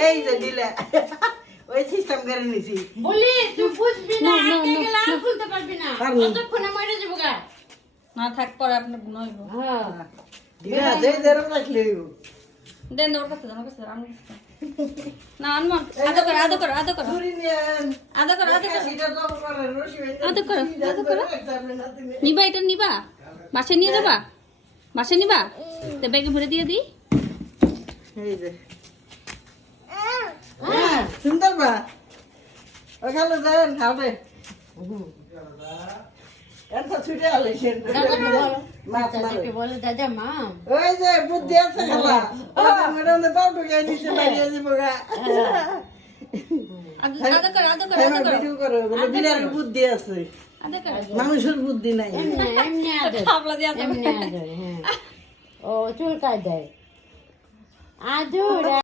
এই যে দিলে ওই সিস্টেম করে নিছি বলি তুই বুঝবি না আটকে গেলে আর খুলতে পারবি না কতক্ষণে মরে যাবো গা না থাক পরে আপনার গুণ হইব হ্যাঁ দিলে দে দেরম রাখলে দেন ওর কাছে দেন ওর কাছে আমি না আনমন আদো কর চুরি নিয়েন আদো কর এটা তো করে রশি আদো করো নিবা এটা নিবা বাসায় নিয়ে যাবা বাসায় নিবা তে ব্যাগে ভরে দিয়ে দিই এই যে হ্যাঁ সুন্দর বা ওখানে দেন খাবে এত ছুটে আলেছেন মাছ মারে বলে দাদা মা ওই যে বুদ্ধি আছে খালা ম্যাডাম দে পাউডু গাই দিছে বাইরে দিব গা আদো কর ভিডিও করো বলে বিরাট বুদ্ধি আছে আদো কর মানুষের বুদ্ধি নাই এমনি আদর খাবলা দিয়া এমনি আদর হ্যাঁ ও চুলকায় দেয় আদর